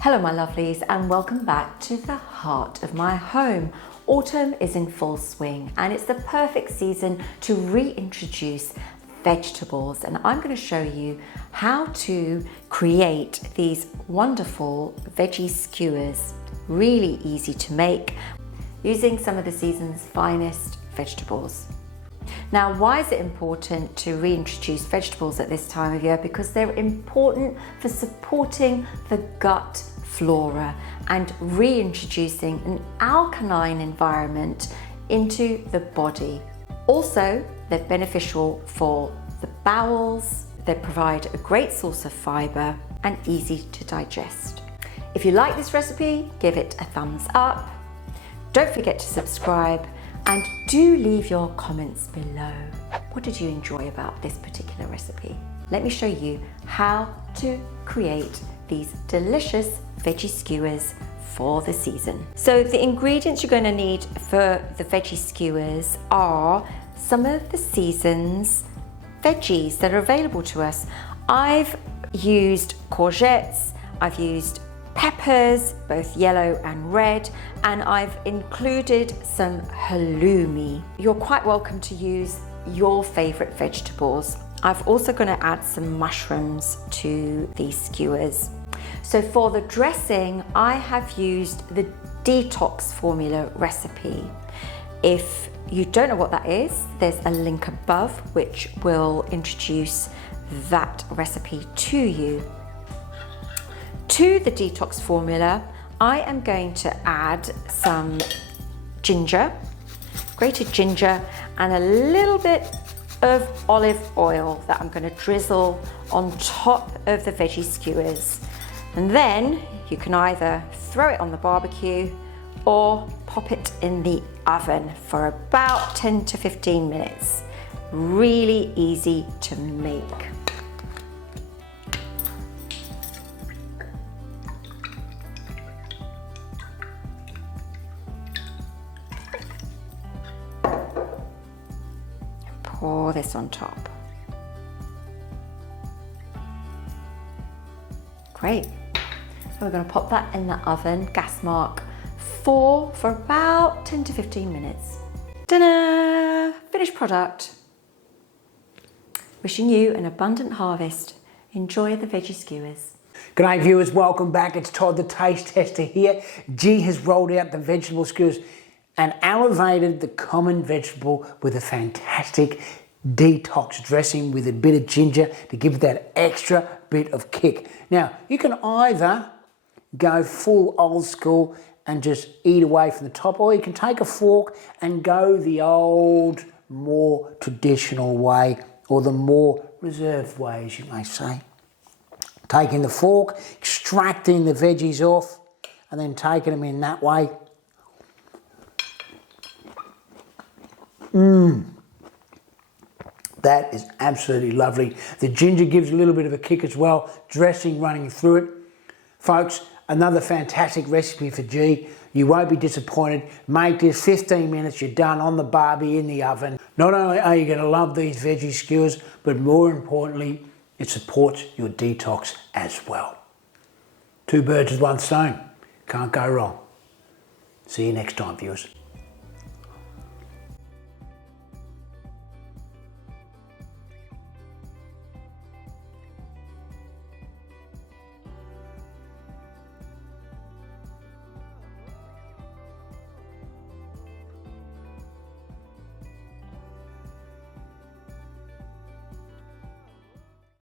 Hello my lovelies and welcome back to the heart of my home. Autumn is in full swing and it's the perfect season to reintroduce vegetables, and I'm going to show you how to create these wonderful veggie skewers. Really easy to make using some of the season's finest vegetables. Now, why is it important to reintroduce vegetables at this time of year? Because they're important for supporting the gut flora and reintroducing an alkaline environment into the body. Also, they're beneficial for the bowels. They provide a great source of fiber and easy to digest. If you like this recipe, give it a thumbs up. Don't forget to subscribe. And do leave your comments below. What did you enjoy about this particular recipe? Let me show you how to create these delicious veggie skewers for the season. So the ingredients you're going to need for the veggie skewers are some of the season's veggies that are available to us. I've used courgettes, I've used peppers, both yellow and red, and I've included some halloumi. You're quite welcome to use your favorite vegetables. I'm also going to add some mushrooms to these skewers. So for the dressing, I have used the detox formula recipe. If you don't know what that is, there's a link above which will introduce that recipe to you. To the detox formula, I am going to add some ginger, grated ginger, and a little bit of olive oil that I'm going to drizzle on top of the veggie skewers. And then you can either throw it on the barbecue or pop it in the oven for about 10 to 15 minutes. Really easy to make. Pour this on top. Great. So we're going to pop that in the oven, gas mark 4, for about 10 to 15 minutes. Ta-da! Finished product. Wishing you an abundant harvest. Enjoy the veggie skewers. G'day viewers, welcome back. It's Todd the Taste Tester here. Gee has rolled out the vegetable skewers and elevated the common vegetable with a fantastic detox dressing with a bit of ginger to give it that extra bit of kick. Now, you can either go full old school and just eat away from the top, or you can take a fork and go the old, more traditional way, or the more reserved way, as you may say. Taking the fork, extracting the veggies off, and then taking them in that way. That is absolutely lovely. The ginger gives a little bit of a kick as well, dressing running through it. Folks, another fantastic recipe for Gee. You won't be disappointed. Make this 15 minutes, you're done on the barbie in the oven. Not only are you going to love these veggie skewers, but more importantly, it supports your detox as well. 2 birds with 1 stone. Can't go wrong. See you next time, viewers.